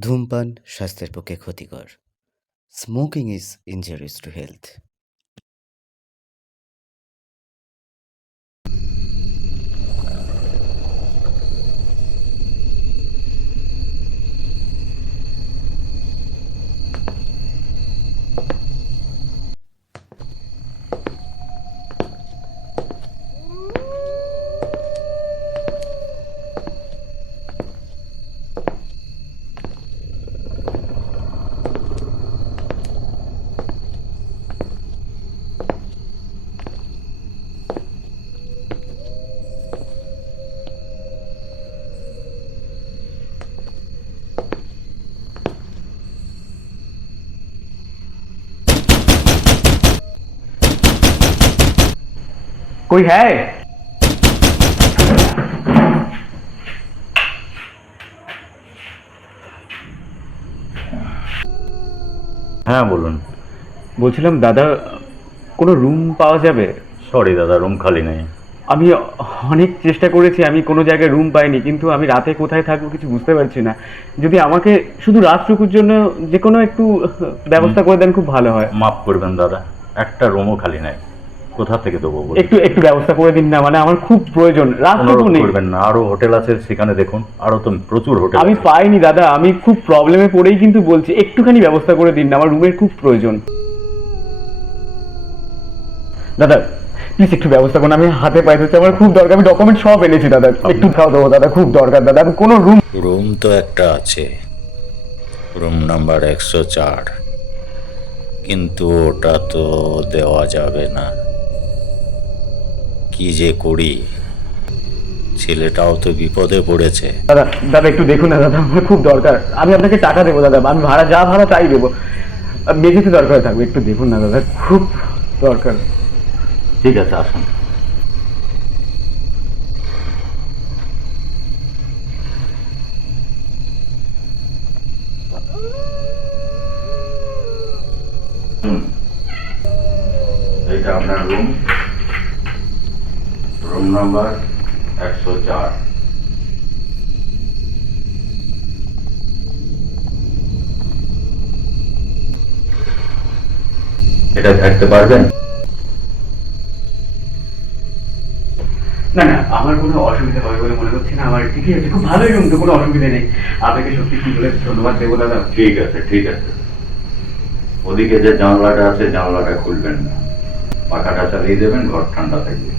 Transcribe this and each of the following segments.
ধূমপান স্বাস্থ্যের পক্ষে ক্ষতিকর। Smoking is injurious to health कोई है হ্যাঁ বলুন বলছিলাম দাদা কোনো রুম পাওয়া যাবে সরি দাদা রুম খালি নেই আমি অনেক চেষ্টা করেছি আমি কোনো জায়গায় রুম পাইনি কিন্তু আমি রাতে কোথায় থাকবো কিছু বুঝতে পারছি না যদি আমাকে শুধু রাতটুকুর জন্য যে কোনো একটু ব্যবস্থা করে দেন খুব ভালো হয় মাফ করবেন দাদা একটা রুমও খালি নাই কোথা থেকে দেবো একটু একটু ব্যবস্থা করে দিন না মানে আমার খুব প্রয়োজন অনুরোধ নেই? করবেন না আরও হোটেল আছে সেখানে দেখুন আরও তো প্রচুর হোটেল আমি পাইনি দাদা আমি খুব প্রবলেমে পড়েই কিন্তু বলছি একটুখানি ব্যবস্থা করে দিন না আমার রুমের খুব প্রয়োজন। দাদা প্লিজ একটু ব্যবস্থা করুন আমি হাতে পাই হচ্ছে আমার খুব দরকার আমি ডকুমেন্ট সব এনেছি দাদা। একটু খাওয়া দেবো দাদা খুব দরকার দাদা আমি কোনো রুম রুম তো একটা আছে। রুম নাম্বার একশো চার। কিন্তু ওটা তো দেওয়া যাবে না। কি যে করি? ছেলেটাও তো বিপদে পড়েছে। দাদা দাদা একটু দেখুন না দাদা আমার খুব দরকার। আমি আপনাকে টাকা দেবো দাদা। আমি ভাড়া যা ভাড়া তাই দেবো। মেঝেতে দরকার থাকবে একটু দেখুন না দাদা খুব দরকার। ঠিক আছে আসুন। হুম। এইটা আপনার রুম নাম্বার একশো চার। এটা থাকতে পারবেন? না না আমার কোনো অসুবিধা হবে বলে মনে হচ্ছে না। আমার ঠিকই আছে খুব ভালোই রুম তো কোনো অসুবিধা নেই। আপনাকে সত্যি কি বলে ধন্যবাদ দেবো দাদা? ঠিক আছে ঠিক আছে। ওদিকে যে জানলাটা আছে জানলাটা খুলবেন না। পাখাটা চালিয়ে দেবেন ঘর ঠান্ডা থাকবে।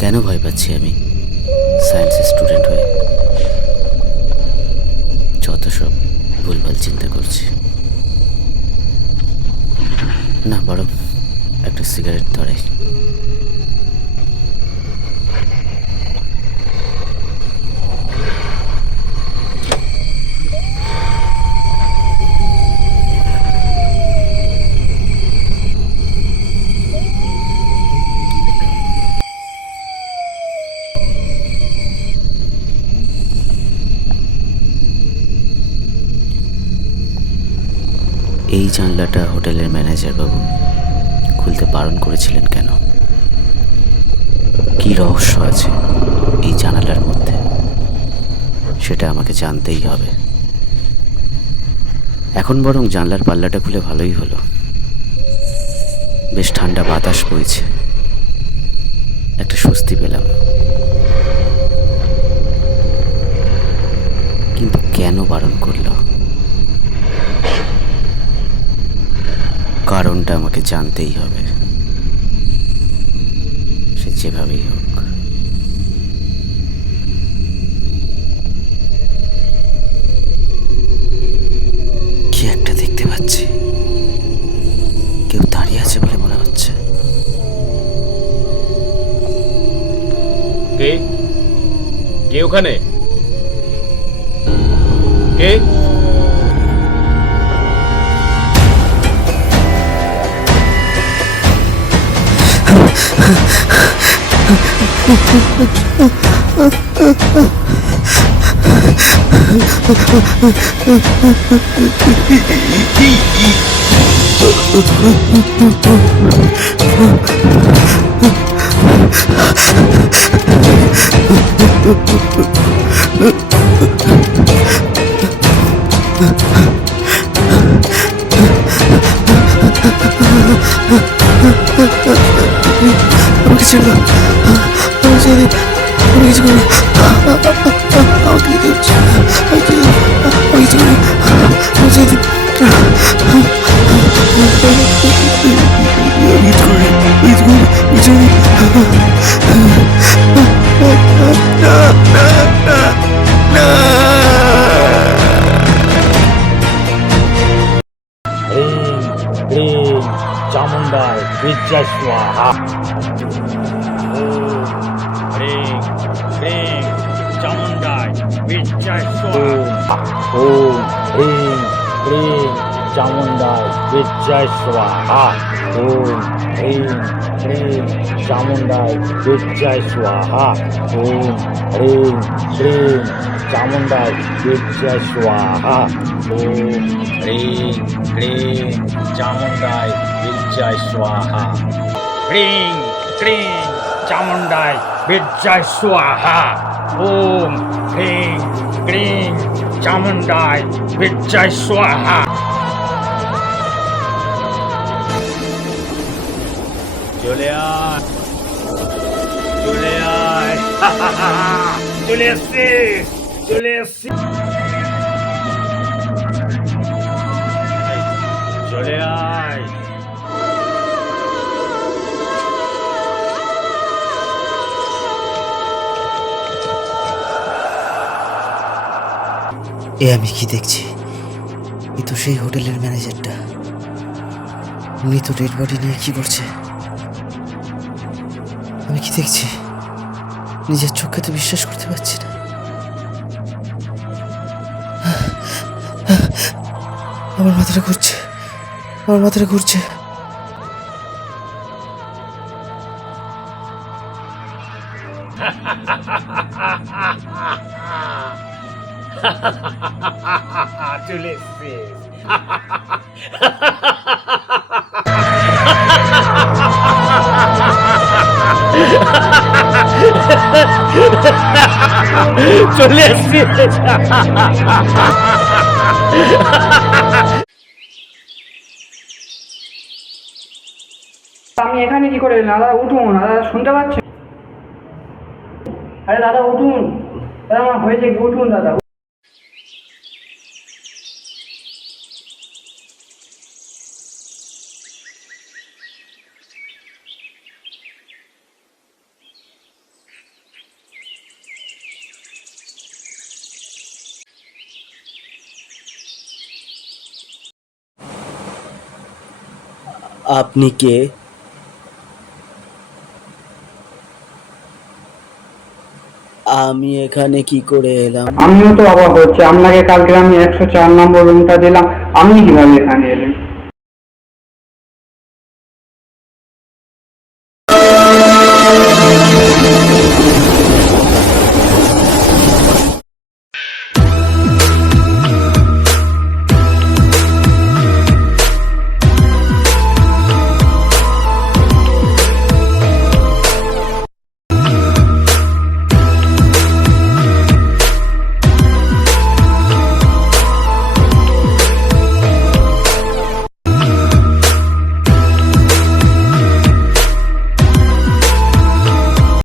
কেন ভয় পাচ্ছি আমি? সায়েন্সের স্টুডেন্ট হয়ে যত সব ভুলভাল চিন্তা করছি। না, বরং একটা সিগারেট ধরে জানলাটা হোটেলের ম্যানেজার বাবু, খুলতে বারণ করেছিলেন কেন? কি রহস্য আছে এই জানালার মধ্যে? সেটা আমাকে জানতেই হবে। এখন বরং জানলার পাল্লাটা খুলে ভালোই হলো। বেশ ঠান্ডা বাতাস বইছে। একটা স্বস্তি পেলাম। কিন্তু কেন বারণ করল? কারণটা আমাকে জানতেই হবে। সে যেভাবেই হোক। কি একটা দেখতে পাচ্ছি? কেউ দাঁড়িয়ে আছে বলে মনে হচ্ছে। কে? ওখানে? কে? আমাকে ছেড়ে দাও আমাকে ছেড়ে দিন আমি কিছু করি আমাকে দিতে হচ্ছে আমাকে ছেড়ে দিন আমাকে কিছু করি আমাকে ছেড়ে দিন আমি কিছু করি আমি চামুন্ডায় বিশ্বাসর ওম হ্রিং হ্রিং চামুন্ডায় বিশ্বাসবাহা ওম হ্রিং হ্রিং চামুন্ডায় বিশ্বাসবাহা ওম হ্রিং হ্রিং চামুন্ডায় বিশ্বাসবাহা ওম হ্রিং হ্রিং চামুন্ডায় বিশ্বাসবাহা হ্রিং ক্রিং চামুণ্ডায় বিদ্যায় সুয়াহা। ওম হ্রিং ক্রিং চামুণ্ডায় বিদ্যায় সুয়াহা। চলে আয়। চলে আয়। চলে এসছি। চলে এসছি। চলে আয়। এ আমি কি দেখছি? এ তো সেই হোটেলের ম্যানেজারটা। উনি তো ডেড বডি নিয়ে কি করছে? আমি কি দেখছি? নিজের চোখে তো বিশ্বাস করতে পারছি না। আমার মাথাটা ঘুরছে। আমার মাথাটা ঘুরছে। চলে এসছি। চলে এসছি। আমি এখানে কি করে? দাদা উঠুন, দাদা শুনতে পাচ্ছেন? আরে দাদা, উঠুন। দাদা, আমার হয়েছে উঠুন, দাদা আপনি কে? আমি এখানে কি করে এলাম? আমিও তো অবাক হচ্ছে। আপনাকে কালকে আমি একশো চার নম্বর রুমটা দিলাম। আমি কীভাবে এখানে এলেন